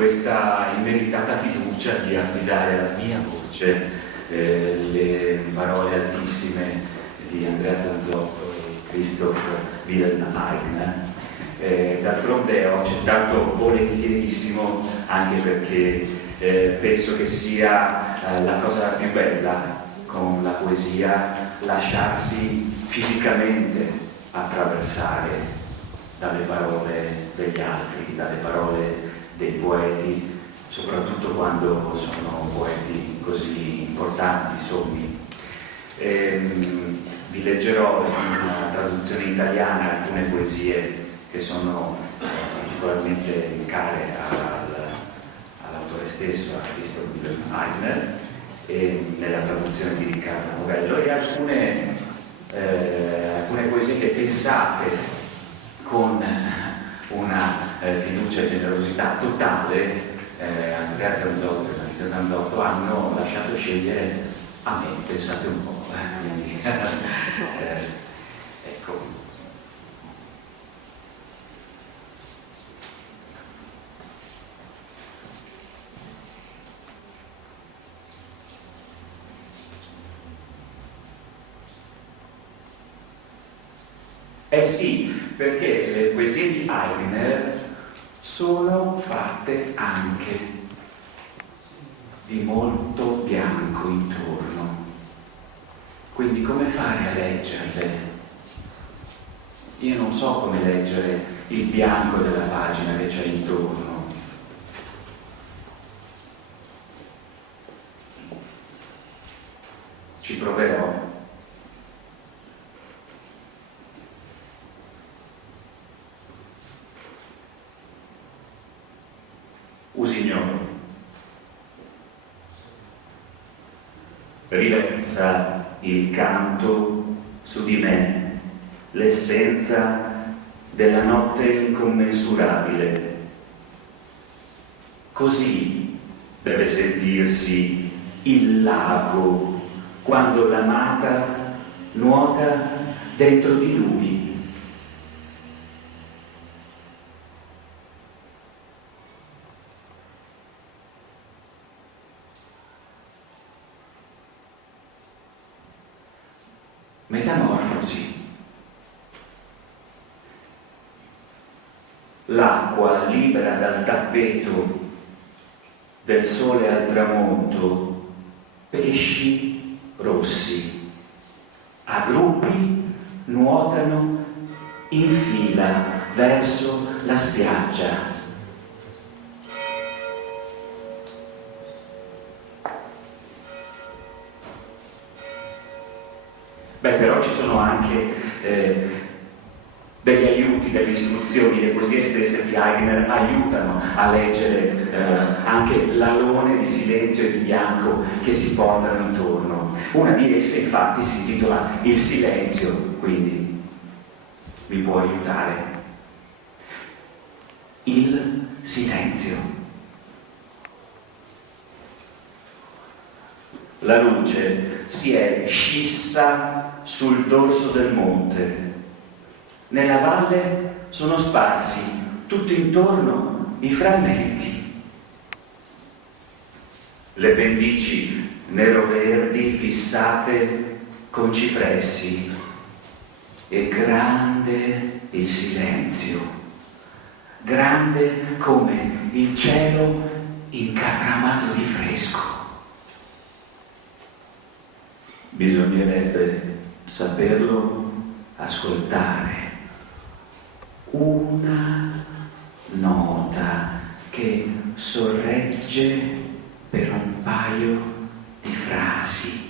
questa immeritata fiducia di affidare alla mia voce le parole altissime di Andrea Zanzotto e Christoph Wilhelm Aigner. D'altronde ho accettato volentierissimo, anche perché penso che sia la cosa più bella con la poesia, lasciarsi fisicamente attraversare dalle parole degli altri, dalle parole dei poeti, soprattutto quando sono poeti così importanti, sommi. Vi leggerò in una traduzione italiana alcune poesie che sono particolarmente care all'autore stesso, a Christoph Wilhelm Aigner, e nella traduzione di Riccardo Novello, e alcune poesie che pensate con una fiducia e generosità totale. Andrea Zanzotto e Marisa Zanzotto hanno lasciato scegliere a me, pensate un po', quindi ecco. Eh sì, perché le poesie di Aigner sono fatte anche di molto bianco intorno. Quindi come fare a leggerle? Io non so come leggere il bianco della pagina che c'è intorno. Ci proverò. Usignolo. Riversa il canto su di me, l'essenza della notte incommensurabile. Così deve sentirsi il lago quando l'amata nuota dentro di lui. Metamorfosi. L'acqua libera dal tappeto del sole al tramonto, pesci rossi a gruppi nuotano in fila verso la spiaggia. Beh, però ci sono anche degli aiuti, delle istruzioni. Le poesie stesse di Aigner aiutano a leggere anche l'alone di silenzio e di bianco che si portano intorno. Una di esse infatti si intitola Il silenzio, quindi vi può aiutare. Il silenzio. La luce si è scissa sul dorso del monte. Nella valle sono sparsi tutto intorno i frammenti. Le pendici nero-verdi fissate con cipressi. E grande il silenzio, grande come il cielo incatramato di fresco. Bisognerebbe saperlo ascoltare. Una nota che sorregge per un paio di frasi.